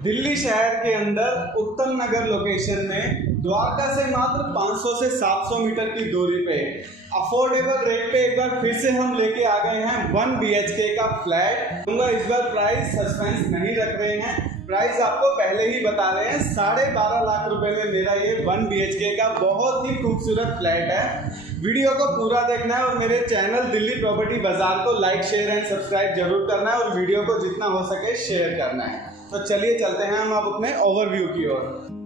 दिल्ली शहर के अंदर उत्तम नगर लोकेशन में द्वारका से मात्र 500 से 700 मीटर की दूरी पे अफोर्डेबल रेट पे एक बार फिर से हम लेके आ गए हैं 1 BHK का फ्लैट। इस बार प्राइस सस्पेंस नहीं रख रहे हैं, प्राइस आपको पहले ही बता रहे हैं। 12.5 लाख रुपए में मेरा ये 1 BHK का बहुत ही खूबसूरत फ्लैट है। वीडियो को पूरा देखना है और मेरे चैनल दिल्ली प्रॉपर्टी बाजार को लाइक शेयर एंड सब्सक्राइब जरूर करना है और वीडियो को जितना हो सके शेयर करना है। तो चलिए चलते हैं हम अब अपने ओवरव्यू की ओर।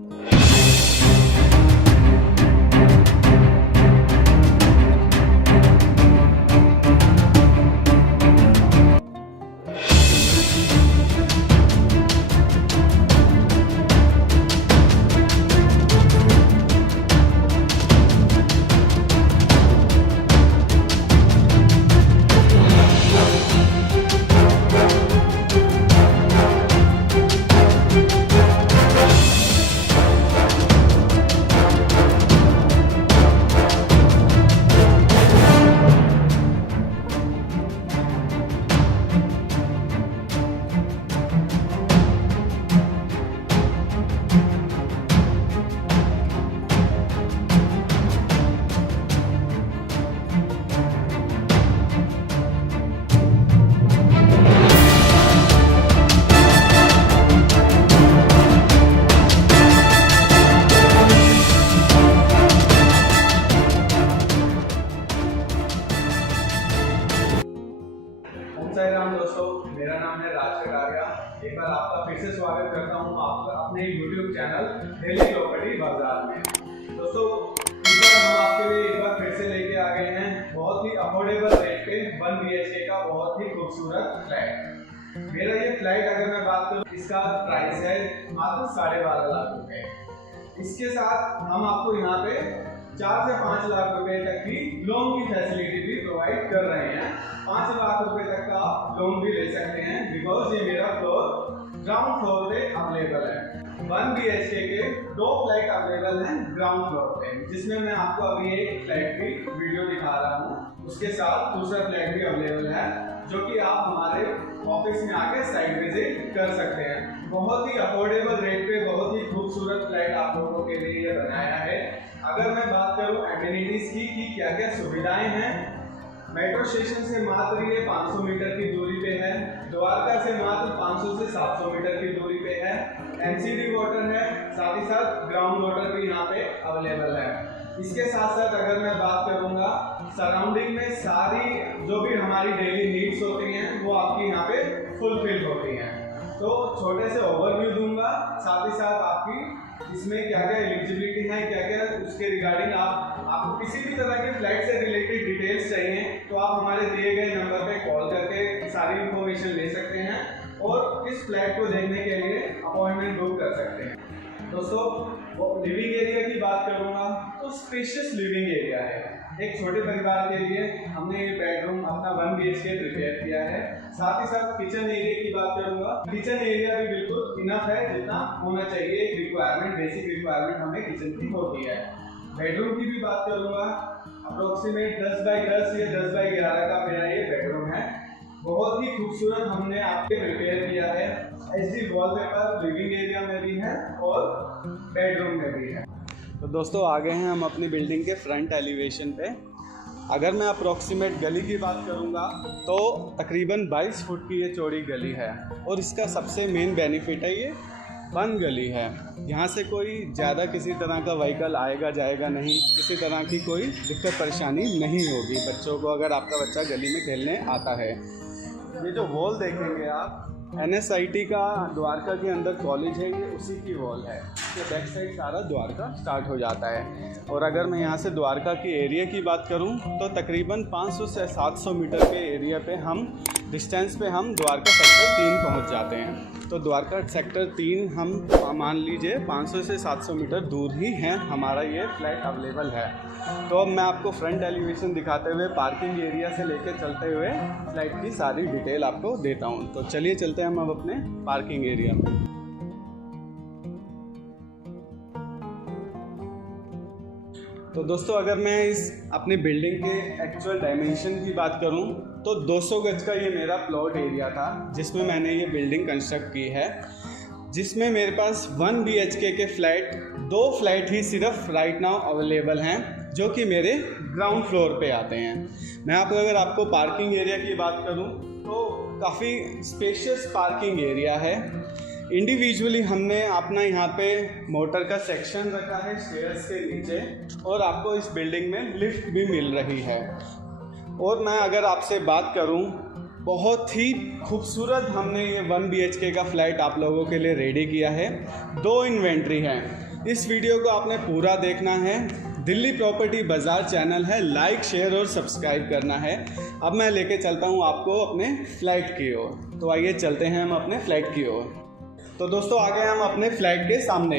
दोस्तों, मेरा नाम है राज कटारिया। एक बार आपका फिर से स्वागत करता हूं आपका अपने YouTube चैनल दिल्ली प्रॉपर्टी बाजार में। दोस्तों, इस बार हम आपके लिए एक बार फिर से लेके आ गए हैं बहुत ही अफोर्डेबल रेट पे 1 BHK का बहुत ही खूबसूरत फ्लैट। मेरा ये फ्लैट अगर मैं बात करूं, इसका प्राइस है मात्र 12.5 लाख रुपए। इसके साथ हम आपको यहाँ पे 4 से 5 लाख रुपए तक की लोन की फैसिलिटी भी प्रोवाइड कर रहे हैं। 5 लाख रुपए तक का आप लोन भी ले सकते हैं बिकॉज ये मेरा फ्लोर ग्राउंड फ्लोर पे अवेलेबल है। 1 BHK के 2 फ्लैट अवेलेबल हैं ग्राउंड फ्लोर पे, जिसमें मैं आपको अभी एक फ्लैट की वीडियो दिखा रहा हूँ। उसके साथ दूसरा फ्लैट भी अवेलेबल है जो कि आप हमारे ऑफिस में आके साइट विजिट कर सकते हैं। बहुत ही अफोर्डेबल रेट पे बहुत ही खूबसूरत फ्लैट आप लोगों के लिए ये बनाया है। अगर मैं बात करूं एमिनिटीज की कि क्या क्या सुविधाएं हैं, मेट्रो स्टेशन से मात्र ये 500 मीटर की दूरी पे है, द्वारका से मात्र 500 से 700 मीटर की दूरी पे है, NCD वाटर है, साथ ही साथ ग्राउंड वाटर भी यहाँ पे अवेलेबल है। इसके साथ साथ अगर मैं बात करूंगा सराउंडिंग में सारी जो भी हमारी डेली नीड्स होती हैं वो आपकी यहाँ पे फुलफिल होती हैं। तो छोटे से ओवरव्यू दूंगा, साथ ही साथ आपकी इसमें क्या क्या एलिजिबिलिटी है, क्या क्या उसके रिगार्डिंग आपको किसी भी तरह के फ्लैट से रिलेटेड डिटेल्स चाहिए तो आप हमारे दिए गए नंबर पे कॉल करके सारी इंफॉर्मेशन ले सकते हैं और इस फ्लैट को देखने के लिए अपॉइंटमेंट बुक कर सकते हैं। दोस्तों, लिविंग एरिया की बात करूंगा तो स्पेशियस लिविंग एरिया है। एक छोटे परिवार के लिए हमने ये बेडरूम अपना 1 BHK प्रिपेयर किया है। साथ ही साथ किचन एरिया की बात करूंगा, किचन एरिया भी बिल्कुल इनफ है जितना होना चाहिए। एक रिक्वायरमेंट, बेसिक रिक्वायरमेंट हमें किचन की होती है। बेडरूम की भी बात करूंगा, अप्रोक्सीमेट 10 बाई 10 या 10 बाई 11 का मेरा ये बेडरूम है। बहुत ही खूबसूरत हमने आपके प्रिपेयर किया है। HD वॉलपेपर लिविंग एरिया में भी है और बेडरूम में भी है। तो दोस्तों, आ गए हैं हम अपनी बिल्डिंग के फ्रंट एलिवेशन पे। अगर मैं अप्रोक्सीमेट गली की बात करूंगा तो तकरीबन 22 फुट की ये चौड़ी गली है और इसका सबसे मेन बेनिफिट है ये बंद गली है। यहाँ से कोई ज़्यादा किसी तरह का व्हीकल आएगा जाएगा नहीं, किसी तरह की कोई दिक्कत परेशानी नहीं होगी बच्चों को, अगर आपका बच्चा गली में खेलने आता है। ये जो वॉल देखेंगे आप, NSIT का द्वारका के अंदर कॉलेज है, ये उसी की वॉल है। इसके बैक साइड सारा द्वारका स्टार्ट हो जाता है। और अगर मैं यहाँ से द्वारका की एरिया की बात करूँ तो तकरीबन 500 से 700 मीटर के एरिया पे हम डिस्टेंस पे हम द्वारका सेक्टर 3 पहुँच जाते हैं। तो द्वारका सेक्टर 3 हम मान लीजिए 500 से 700 मीटर दूर ही हैं हमारा ये फ्लैट अवेलेबल है। तो अब मैं आपको फ्रंट एलिवेशन दिखाते हुए पार्किंग एरिया से लेकर चलते हुए फ्लैट की सारी डिटेल आपको देता हूँ। तो चलिए चलते हैं हम अब अपने पार्किंग एरिया में। तो दोस्तों, अगर मैं इस अपनी बिल्डिंग के एक्चुअल डायमेंशन की बात करूं तो 200 गज का ये मेरा प्लॉट एरिया था जिसमें मैंने ये बिल्डिंग कंस्ट्रक्ट की है। जिसमें मेरे पास 1 BHK के फ्लैट, 2 फ्लैट ही सिर्फ राइट नाउ अवेलेबल हैं जो कि मेरे ग्राउंड फ्लोर पे आते हैं। मैं अगर आपको पार्किंग एरिया की बात करूं तो काफ़ी स्पेशियस पार्किंग एरिया है। इंडिविजुअली हमने अपना यहाँ पे मोटर का सेक्शन रखा है स्टेयर्स के नीचे, और आपको इस बिल्डिंग में लिफ्ट भी मिल रही है। और मैं अगर आपसे बात करूं, बहुत ही खूबसूरत हमने ये 1 BHK का फ्लैट आप लोगों के लिए रेडी किया है। 2 इन्वेंट्री है। इस वीडियो को आपने पूरा देखना है। दिल्ली प्रॉपर्टी बाज़ार चैनल है, लाइक शेयर और सब्सक्राइब करना है। अब मैं लेके चलता हूँ आपको अपने फ्लैट की ओर। तो आइए चलते हैं हम अपने फ्लैट की ओर। तो दोस्तों आ गए हम अपने फ्लैट के सामने।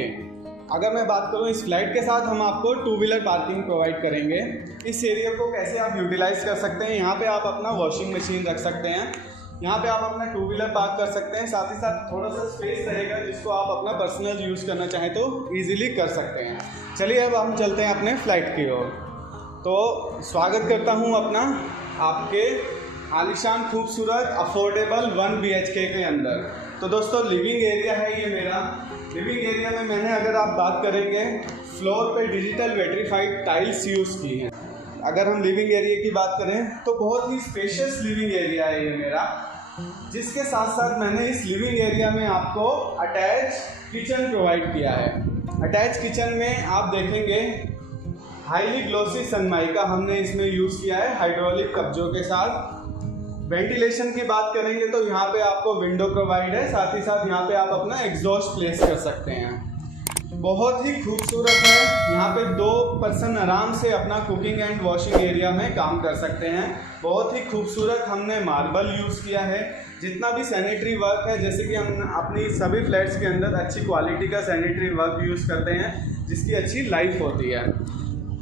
अगर मैं बात करूं, इस फ्लैट के साथ हम आपको 2 व्हीलर पार्किंग प्रोवाइड करेंगे। इस एरिया को कैसे आप यूटिलाइज कर सकते हैं, यहाँ पे आप अपना वॉशिंग मशीन रख सकते हैं, यहाँ पे आप अपना 2 व्हीलर पार्क कर सकते हैं। साथ ही साथ थोड़ा सा स्पेस रहेगा जिसको आप अपना पर्सनल यूज़ करना चाहें तो ईजिली कर सकते हैं। चलिए अब हम चलते हैं अपने फ्लैट की ओर। तो स्वागत करता हूँ अपना आपके आलीशान खूबसूरत अफोर्डेबल 1 BHK के अंदर। तो दोस्तों लिविंग एरिया है ये मेरा। लिविंग एरिया में मैंने अगर आप बात करेंगे, फ्लोर पे डिजिटल वेट्रीफाइड टाइल्स यूज़ की हैं। अगर हम लिविंग एरिया की बात करें तो बहुत ही स्पेशियस लिविंग एरिया है ये मेरा, जिसके साथ साथ मैंने इस लिविंग एरिया में आपको अटैच किचन प्रोवाइड किया है। अटैच किचन में आप देखेंगे हाईली ग्लोसी सनमाइका हमने इसमें यूज़ किया है हाइड्रोलिक कब्जों के साथ। वेंटिलेशन की बात करेंगे तो यहाँ पे आपको विंडो प्रोवाइड है, साथ ही साथ यहाँ पे आप अपना एग्जॉस्ट प्लेस कर सकते हैं। बहुत ही खूबसूरत है। यहाँ पे 2 पर्सन आराम से अपना कुकिंग एंड वॉशिंग एरिया में काम कर सकते हैं। बहुत ही खूबसूरत हमने मार्बल यूज़ किया है। जितना भी सैनिटरी वर्क है, जैसे कि हम अपनी सभी फ्लैट्स के अंदर अच्छी क्वालिटी का सैनिटरी वर्क यूज़ करते हैं जिसकी अच्छी लाइफ होती है।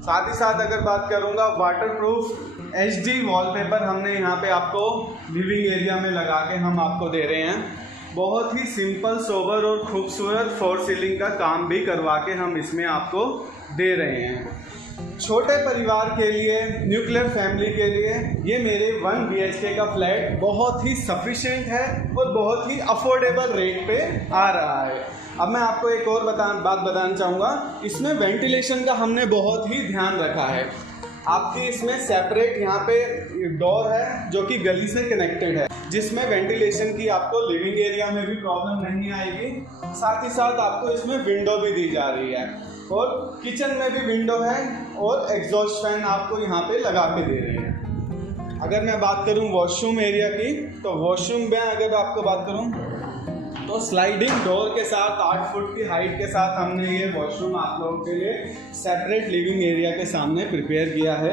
साथ ही साथ अगर बात करूँगा, वाटरप्रूफ HD वॉलपेपर हमने यहाँ पे आपको लिविंग एरिया में लगा के हम आपको दे रहे हैं। बहुत ही सिंपल, सोबर और खूबसूरत फॉर सीलिंग का काम भी करवा के हम इसमें आपको दे रहे हैं। छोटे परिवार के लिए, न्यूक्लियर फैमिली के लिए ये मेरे 1 BHK का फ्लैट बहुत ही सफिशिएंट है और बहुत ही अफोर्डेबल रेट पे आ रहा है। अब मैं आपको एक और बात बताना चाहूँगा। इसमें वेंटिलेशन का हमने बहुत ही ध्यान रखा है। आपकी इसमें सेपरेट यहाँ पे डोर है जो कि गली से कनेक्टेड है, जिसमें वेंटिलेशन की आपको लिविंग एरिया में भी प्रॉब्लम नहीं आएगी। साथ ही साथ आपको इसमें विंडो भी दी जा रही है और किचन में भी विंडो है और एग्जॉस्ट फैन आपको यहाँ पे लगा के दे रही है। अगर मैं बात करूँ वॉशरूम एरिया की, तो वॉशरूम में अगर आपको बात करूँ तो स्लाइडिंग डोर के साथ 8 फुट की हाइट के साथ हमने ये वॉशरूम आप लोगों के लिए सेपरेट लिविंग एरिया के सामने प्रिपेयर किया है।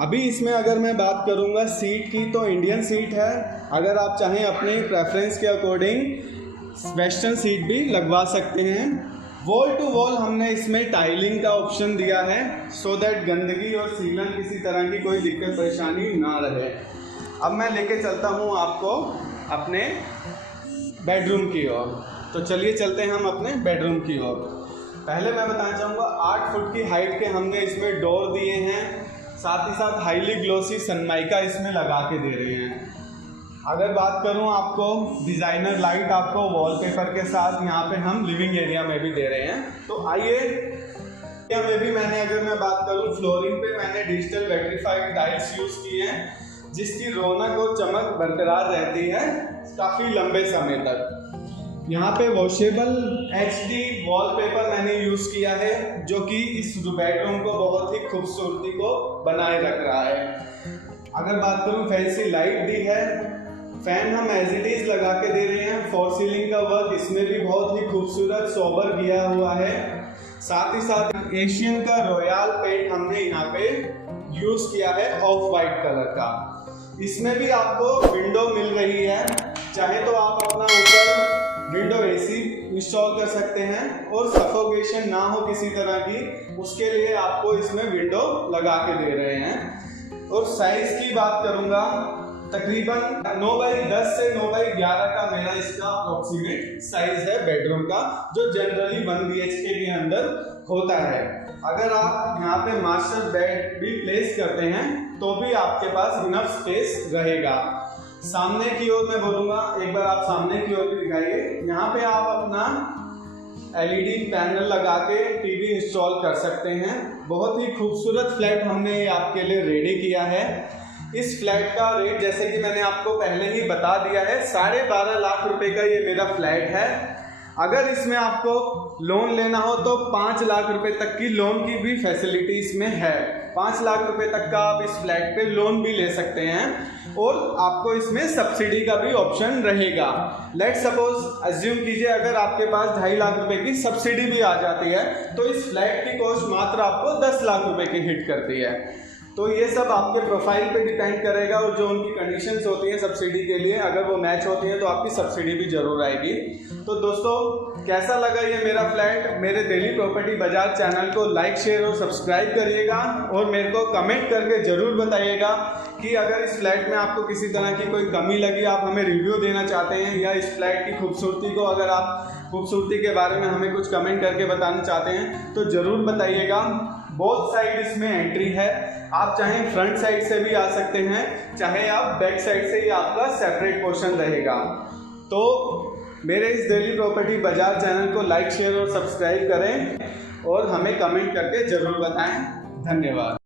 अभी इसमें अगर मैं बात करूँगा सीट की, तो इंडियन सीट है। अगर आप चाहें अपने प्रेफरेंस के अकॉर्डिंग वेस्टर्न सीट भी लगवा सकते हैं। वॉल टू वॉल हमने इसमें टाइलिंग का ऑप्शन दिया है सो दैट गंदगी और सीलन किसी तरह की कोई दिक्कत परेशानी ना रहे। अब मैं लेके चलता हूँ आपको अपने बेडरूम की ओर। तो चलिए चलते हैं हम अपने बेडरूम की ओर। पहले मैं बताना चाहूँगा 8 फुट की हाइट के हमने इसमें डोर दिए हैं, साथ ही साथ हाईली ग्लोसी सनमाइका इसमें लगा के दे रहे हैं। अगर बात करूँ आपको डिज़ाइनर लाइट आपको वॉलपेपर के साथ यहाँ पे हम लिविंग एरिया में भी दे रहे हैं। तो आइए एरिया में भी अगर मैं बात करूँ, फ्लोरिंग पे मैंने डिजिटल वेट्रीफाइड टाइल्स यूज़ किए हैं जिसकी रौनक और चमक बरकरार रहती है काफ़ी लंबे समय तक। यहाँ पे वॉशेबल HD वॉलपेपर मैंने यूज़ किया है जो कि इस बेडरूम को बहुत ही खूबसूरती को बनाए रख रहा है। अगर बात करूँ, फैंसी लाइट दी है, फैन हम एज इट इज़ लगा के दे रहे हैं। फॉर सीलिंग का वर्क इसमें भी बहुत ही खूबसूरत सोबर किया हुआ है। साथ ही साथ एशियन का रॉयल पेंट हमने यहाँ पे यूज़ किया है ऑफ वाइट कलर का। इसमें भी आपको विंडो मिल रही है, चाहे तो आप अपना ऊपर विंडो AC इंस्टॉल कर सकते हैं और सफोकेशन ना हो किसी तरह की, उसके लिए आपको इसमें विंडो लगा के दे रहे हैं। और साइज की बात करूँगा, तकरीबन 9x10 से 9x11 का मेरा इसका अप्रोक्सीमेट साइज है बेडरूम का, जो जनरली 1 BHK के अंदर होता है। अगर आप यहाँ पे मास्टर बेड भी प्लेस करते हैं तो भी आपके पास इनफ स्पेस रहेगा। सामने की ओर मैं बोलूँगा, एक बार आप सामने की ओर भी दिखाइए। यहाँ पे आप अपना LED पैनल लगा के टीवी इंस्टॉल कर सकते हैं। बहुत ही खूबसूरत फ्लैट हमने आपके लिए रेडी किया है। इस फ्लैट का रेट जैसे कि मैंने आपको पहले ही बता दिया है, 12.5 लाख रुपए का ये मेरा फ्लैट है। अगर इसमें आपको लोन लेना हो तो 5 लाख रुपए तक की लोन की भी फैसिलिटी इसमें है। 5 लाख रुपए तक का आप इस फ्लैट पे लोन भी ले सकते हैं और आपको इसमें सब्सिडी का भी ऑप्शन रहेगा। लेट सपोज अज्यूम कीजिए अगर आपके पास 2.5 लाख रुपए की सब्सिडी भी आ जाती है तो इस फ्लैट की कॉस्ट मात्र आपको 10 लाख रुपए की हिट करती है। तो ये सब आपके प्रोफाइल पे डिपेंड करेगा और जो उनकी कंडीशंस होती हैं सब्सिडी के लिए, अगर वो मैच होती हैं तो आपकी सब्सिडी भी जरूर आएगी। तो दोस्तों, कैसा लगा ये मेरा फ्लैट? मेरे दिल्ली प्रॉपर्टी बाजार चैनल को लाइक, शेयर और सब्सक्राइब करिएगा और मेरे को कमेंट करके ज़रूर बताइएगा कि अगर इस फ्लैट में आपको किसी तरह की कोई कमी लगी, आप हमें रिव्यू देना चाहते हैं, या इस फ्लैट की खूबसूरती को, अगर आप खूबसूरती के बारे में हमें कुछ कमेंट करके बताना चाहते हैं तो ज़रूर बताइएगा। बोथ साइड इसमें एंट्री है, आप चाहे फ्रंट साइड से भी आ सकते हैं, चाहे आप बैक साइड से ही आपका सेपरेट पोर्शन रहेगा। तो मेरे इस दिल्ली प्रॉपर्टी बाजार चैनल को लाइक, शेयर और सब्सक्राइब करें और हमें कमेंट करके ज़रूर बताएं। धन्यवाद।